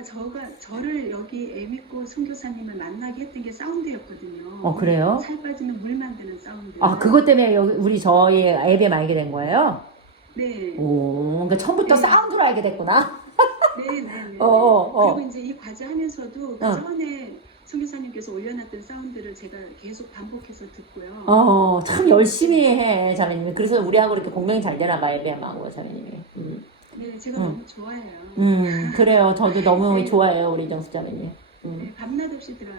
제가 저가 저를 여기 애미꽃 선교사님을 만나게 했던 게 사운드였거든요. 어, 그래요? 살 빠지면 물 만드는 사운드. 아, 그것 때문에 여기 우리 저희 앱에 알게 된 거예요? 네. 오, 그러니까 처음부터 네. 사운드로 알게 됐구나. 네, 네, 네. 어, 어, 어. 그리고 이제 이 과제 하면서도 그 어. 전에 선교사님께서 올려놨던 사운드를 제가 계속 반복해서 듣고요. 어, 참 열심히 해, 자매님이. 그래서 우리하고 이렇게 공명이 잘 되나 봐요, 앱하고 자매님이. 음, 네, 제가 응. 너무 좋아해요. 음, 그래요. 저도 너무 네. 좋아해요, 우리 정수 자매님. 음. 네, 밤낮 없이 들어요.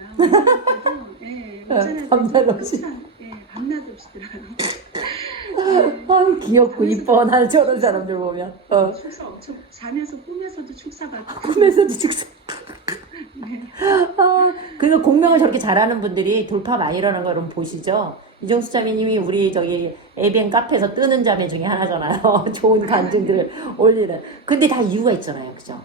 네, 밤낮 없이. 항상, 네, 밤낮 없이 들어요. 아유, 귀엽고 이뻐. 나는 저런 사람들 보면. 어. 축사 엄청 자면서 꿈에서도 축사받고 꿈에서도 죽사. 네. 아, 그래서 공명을 저렇게 잘하는 분들이 돌파 많이 일어나는 거 여러분 보시죠? 이정수 자매님이 우리 저기 에비엔 카페에서 뜨는 자매 중에 하나잖아요. 좋은 간증들을 올리는. 근데 다 이유가 있잖아요. 그죠?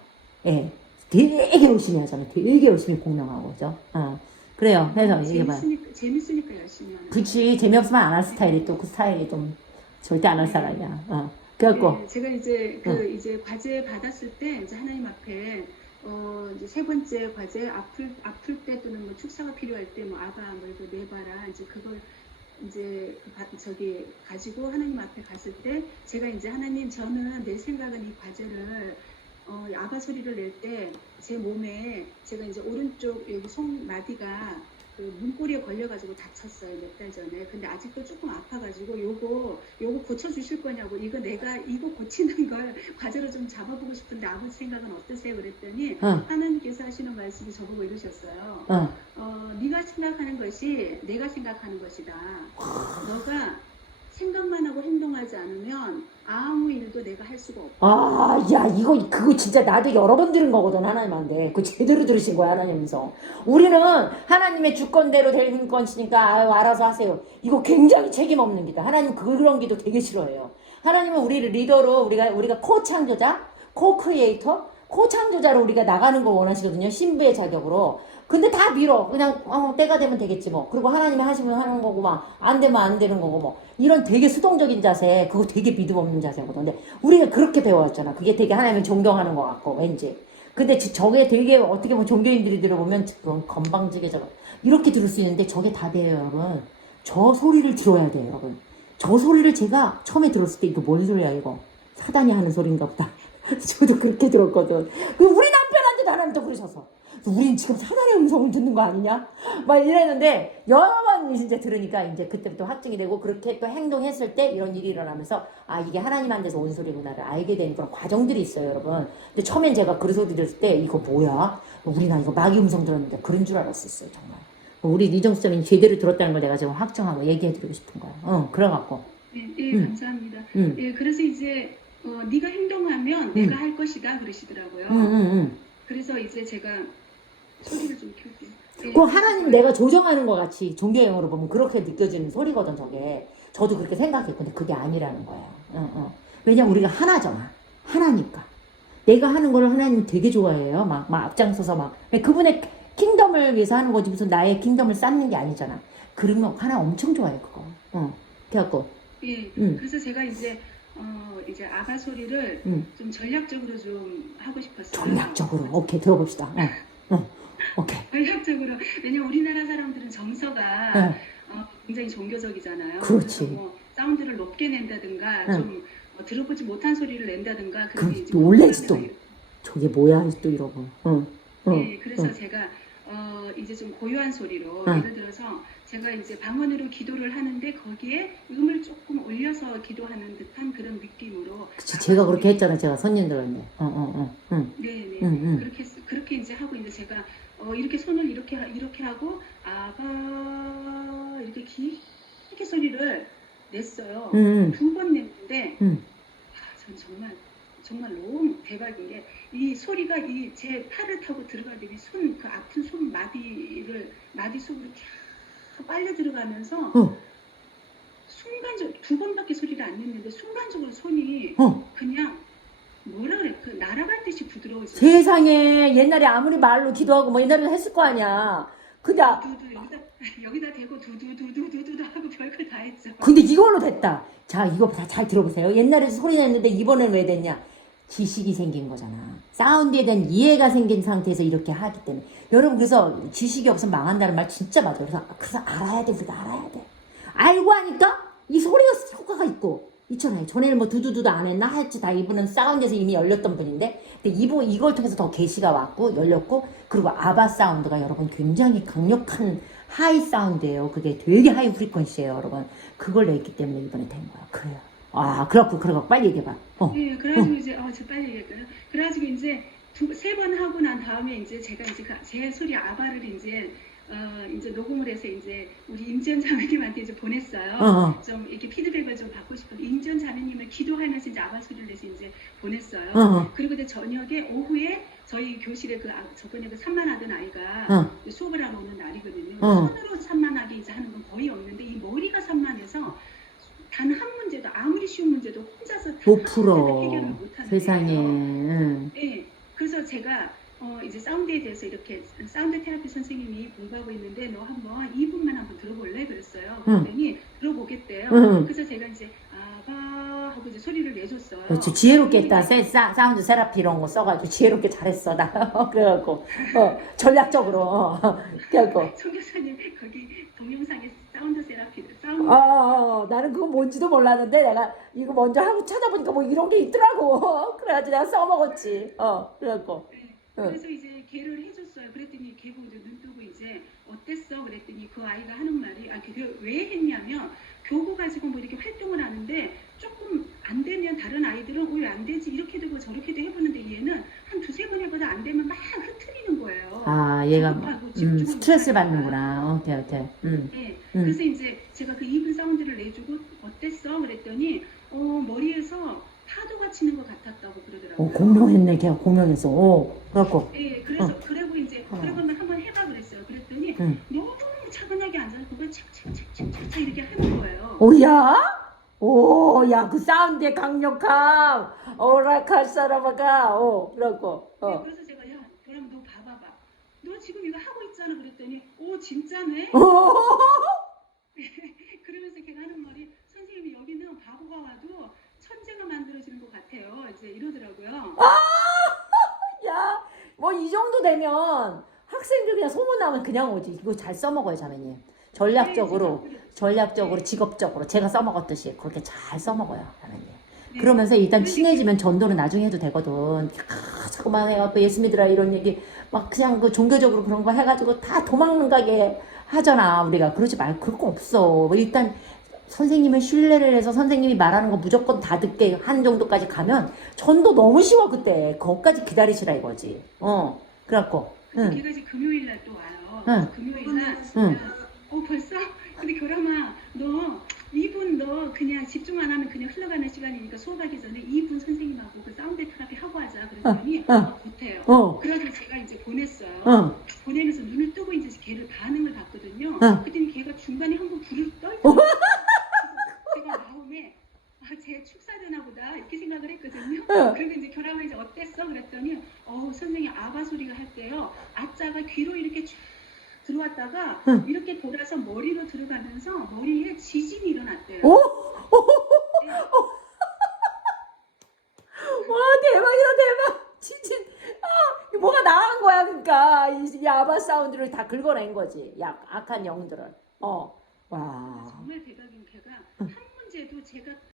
예. 되게 열심히 하잖아요. 되게 열심히 공명하고, 그죠? 어. 그래요. 그래서 이게 봐. 재밌으니까, 재밌으니까 열심히 하는 그치. 재미없으면 안 할 스타일이 또 그 스타일이 좀 절대 안 할 사람이야. 어. 그래갖고, 네, 제가 이제 그 이제 과제 받았을 때 이제 하나님 앞에 어 이제 세 번째 과제 아플 아플 때 또는 뭐 축사가 필요할 때 뭐 아바 뭐 이거 내봐라. 이제 그걸 이제 그 바- 저기 가지고 하나님 앞에 갔을 때 제가 이제 하나님 저는 내 생각은 이 과제를 어 아바 소리를 낼 때 제 몸에 제가 이제 오른쪽 여기 손마디가 그 문고리에 걸려가지고 다쳤어요 몇 달 전에. 근데 아직도 조금 아파가지고 요거 요거 고쳐 주실 거냐고 이거 내가 이거 고치는 걸 과제로 좀 잡아보고 싶은데 아버지 생각은 어떠세요? 그랬더니 응. 하나님께서 하시는 말씀이 저보고 이러셨어요. 어. 어, 네가 생각하는 것이 내가 생각하는 것이다. 너가 생각만 하고 행동하지 않으면 아무 일도 내가 할 수가 없다. 아, 야, 이거, 그거 진짜 나도 여러 번 들은 거거든, 하나님한테. 그거 제대로 들으신 거야, 하나님께서. 우리는 하나님의 주권대로 되는 것이니까, 아유, 알아서 하세요. 이거 굉장히 책임 없는 기다. 하나님 그런 기도 되게 싫어해요. 하나님은 우리를 리더로, 우리가, 우리가 코-창조자, 코-크리에이터, 코-창조자로 우리가 나가는 거 원하시거든요. 신부의 자격으로. 근데 다 밀어. 그냥, 어, 때가 되면 되겠지, 뭐. 그리고 하나님이 하시면 하는 거고, 막, 안 되면 안 되는 거고, 뭐. 이런 되게 수동적인 자세, 그거 되게 믿음 없는 자세거든. 근데 우리가 그렇게 배워왔잖아. 그게 되게 하나님을 존경하는 것 같고, 왠지. 근데 저- 저게 되게 어떻게 보면 종교인들이 들어보면 건방지게 저거 이렇게 들을 수 있는데 저게 답이에요, 여러분. 저 소리를 들어야 돼요, 여러분. 저 소리를 제가 처음에 들었을 때 이거 뭔 소리야, 이거. 사단이 하는 소리인가 보다. 저도 그렇게 들었거든. 그 우리 남편한테도 하나님 또 그러셔서. 우린 지금 사단의 음성을 듣는 거 아니냐? 막 이랬는데, 여러 번 이제 들으니까 이제 그때부터 확증이 되고, 그렇게 또 행동했을 때 이런 일이 일어나면서, 아, 이게 하나님한테서 온 소리구나를 알게 되는 그런 과정들이 있어요, 여러분. 근데 처음엔 제가 그 소리 들을 때, 이거 뭐야? 우리 나 이거 마귀 음성 들었는데, 그런 줄 알았었어요, 정말. 우리 이정수님이 제대로 들었다는 걸 내가 지금 확정하고 얘기해드리고 싶은 거야. 어, 그래갖고. 네, 예, 음. 감사합니다. 응, 예, 그래서 이제 어, 네가 행동하면 내가 할 것이다 그러시더라고요. 응, 응, 응. 그래서 이제 제가 소리를 좀 켤게요. 예. 그 하나님 내가 조정하는 것 같이 종교형으로 보면 그렇게 느껴지는 소리거든 저게 저도 그렇게 생각했고 근데 그게 아니라는 거야 어, 어. 왜냐면 우리가 하나잖아 하나니까 내가 하는 거를 하나님 되게 좋아해요 막, 막 앞장서서 막 그분의 킹덤을 위해서 하는 거지 무슨 나의 킹덤을 쌓는 게 아니잖아 그러면 하나 엄청 좋아해 그거 어. 그래갖고 예, 응. 그래서 제가 이제 어, 이제 아바 소리를 응. 좀 전략적으로 좀 하고 싶었어요. 전략적으로 오케이 들어봅시다 어, 어. 오케이 전략적으로 왜냐면 우리나라 사람들은 정서가 네. 어, 굉장히 종교적이잖아요. 그렇지. 그래서 뭐 사운드를 높게 낸다든가 응. 좀 어, 들어보지 못한 소리를 낸다든가 그 그게 이제 놀래지 또. 사람이 저게 뭐야 또 이러고 어, 어, 네, 그래서 어. 제가 어, 이제 좀 고요한 소리로 응. 예를 들어서 제가 이제 방언으로 기도를 하는데 거기에 음을 조금 올려서 기도하는 듯한 그런 느낌으로 그치, 제가 그렇게 했잖아, 제가 선님들한테. 어, 어, 어, 응, 네네 응, 응. 그렇게 했- 그렇게 이제 하고 이제 제가 어, 이렇게 손을 이렇게 하- 이렇게 하고 아바 이렇게 길게 소리를 냈어요. 응, 응, 두 번 냈는데 응. 아, 전 정말 정말 너무 대박인 게 이 소리가 이 제 팔을 타고 들어가더니 손 그 아픈 손 마디를 마디 속으로 쫙 빨려 들어가면서 어. 순간적 두 번밖에 소리를 안 냈는데 순간적으로 손이 어. 그냥 뭐라 그래 그 날아갈 듯이 부드러워지. 세상에, 옛날에 아무리 말로 기도하고 뭐 옛날에 했을 거 아니야. 근데, 아- 두두 여기다 여기다 대고 두두두두두두 하고 별걸 다 했죠. 근데 이걸로 됐다. 자, 이거 다 잘 들어보세요. 옛날에 소리 냈는데 이번엔 왜 됐냐? 지식이 생긴 거잖아. 사운드에 대한 이해가 생긴 상태에서 이렇게 하기 때문에 여러분 그래서 지식이 없으면 망한다는 말 진짜 맞아요. 그래서 그래서 알아야 돼, 우리가 알아야 돼. 알고 하니까 이 소리가 효과가 있고 있잖아요. 전에는 뭐 두두두두 안 했나 했지 다 이분은 사운드에서 이미 열렸던 분인데 근데 이분 이걸 통해서 더 게시가 왔고 열렸고 그리고 아바 사운드가 여러분 굉장히 강력한 하이 사운드예요. 그게 되게 하이 프리퀀시예요, 여러분. 그걸 냈기 때문에 이번에 된 거야. 그래요. 아, 그렇고 그러고 빨리 얘기해봐. 어. 네, 그래가지고 이제 어, 저 빨리 얘기할까요? 그래가지고 이제 세번 하고 난 다음에 이제 제가 이제 그- 제 소리 아바를 이제 어 이제 녹음을 해서 이제 우리 임지연 자매님한테 이제 보냈어요. 어, 어. 좀 이렇게 피드백을 좀 받고 싶어서 임지연 자매님을 기도하면서 이제 아바 소리를 내서 이제 보냈어요. 어, 어. 그리고 이제 저녁에 오후에 저희 교실에 그 아- 저번에 그 산만하던 아이가 어. 수업을 하러 오는 날이거든요. 어. 손으로 산만하게 이제 하는 건 거의 없는데 이 머리가 산만해서 단 한 문제도 아무리 쉬운 문제도 혼자서 못 단한 풀어. 문제도 해결을 못하는 세상에. 응. 네, 그래서 제가 어, 이제 사운드에 대해서 이렇게 사운드 테라피 선생님이 공부하고 있는데 너 한번 2분만 한번 들어볼래 그랬어요. 응. 그랬더니 들어보겠대요. 응. 그래서 제가 이제 아바 하고 이제 소리를 내줬어요. 그렇지. 지혜롭게 했다. 세, 사, 사운드 세라피 이런 거 써가지고 지혜롭게 잘했어. 나. 그래갖고. 어, 전략적으로. 어. 그래갖고. 송 교사님 거기 동영상에 사운드 세라피 사운드 어, 어, 어, 나는 그거 뭔지도 몰랐는데 내가 이거 먼저 하고 찾아보니까 뭐 이런 게 있더라고. 그래가지고 내가 써먹었지. 어, 그래갖고. 네. 응. 그래서 이제 걔를 해줬어요. 그랬더니 걔가 이제 눈 뜨고 이제 어땠어? 그랬더니 그 아이가 하는 말이 아 그게 왜 했냐면 교구 가지고 뭐 이렇게 활동을 하는데 조금 안 되면 다른 아이들은 왜안 되지 이렇게 되고 저렇게도 해보는데 얘는 한 두세 번 해보다 안 되면 막 흐트리는 거예요. 아, 얘가 음, 스트레스. 받는구나. 오케이, 오케이. 음. 네. 음. 그래서 이제 제가 그 입은 사운드를 내주고 어땠어? 그랬더니 어, 머리에서 파도가 치는 것 같았다고 그러더라고요. 어, 공명했네, 걔가 공명해서. 어, 그래갖고. 예, 그래서 그리고 이제 어. 그러면 한번 해봐 그랬어요. 그랬더니 응. 너무 차분하게 앉아서 그걸 착착착착착 이렇게 하는 거예요. 오야? 오, 야, 그 사운드의 강력함. 오라칼 사람아가. 어, 그래갖고. 예, 어. 그래서 제가 야, 그럼 너 봐봐봐. 너 지금 이거 하고 있잖아. 그랬더니 오 진짜네. 오, 그러면서 걔가 하는 말이 선생님이 여기는 바보가 와도 천재가 만들어지는 것 같아요. 이제 이러더라고요. 야, 뭐 이 정도 되면 학생들 그냥 소문 나면 그냥 오지. 이거 잘 써먹어요, 자매님. 전략적으로, 네, 전략적으로, 직업적으로. 제가 써먹었듯이 그렇게 잘 써먹어요. 네. 그러면서 일단 그러니까- 친해지면 전도는 나중에 해도 되거든. 아, 자꾸만 해갖고 예수 믿으라 이런 얘기 막 그냥 그 종교적으로 그런 거 해가지고 다 도망 가게 하잖아. 우리가 그러지 말 그럴 거 없어. 일단 선생님을 신뢰를 해서 선생님이 말하는 거 무조건 다 듣게 한 정도까지 가면 전도 너무 쉬워 그때. 그것까지 기다리시라 이거지. 어. 그래갖고 응. 걔가 이제 금요일 날 또 와요. 응. 금요일 날. 응. 어 벌써? 근데 교람아 너 2분 너 그냥 집중 안 하면 그냥 흘러가는 시간이니까 수업하기 전에 2분 선생님하고 그 사운드 테라피 하고 하자 그랬더니 어, 어. 어, 못해요. 어. 그래서 제가 이제 보냈어요. 어. 보내면서 눈을 뜨고 이제 걔를 반응을 봤거든요. 어. 그랬더니 걔가 중간에 한번 불을 떨더라고요. 제가 마음에 아, 쟤 축사되나 보다 이렇게 생각을 했거든요. 어. 그리고 이제 교람아 이제 어땠어? 그랬더니 어 선생님 아바 소리가 할 때요. 아자가 귀로 이렇게 쭉 들어왔다가 응. 이렇게 돌아서 머리로 들어가면서 머리에 지진이 일어났대요. 오? 네. 와 대박이다 대박! 진짜 아 뭐가 나간 거야 그러니까. 이, 이 아바 사운드를 다 긁어낸 거지 약 악한 영들을 어와. 정말 대박인 걔가 한 문제도 제가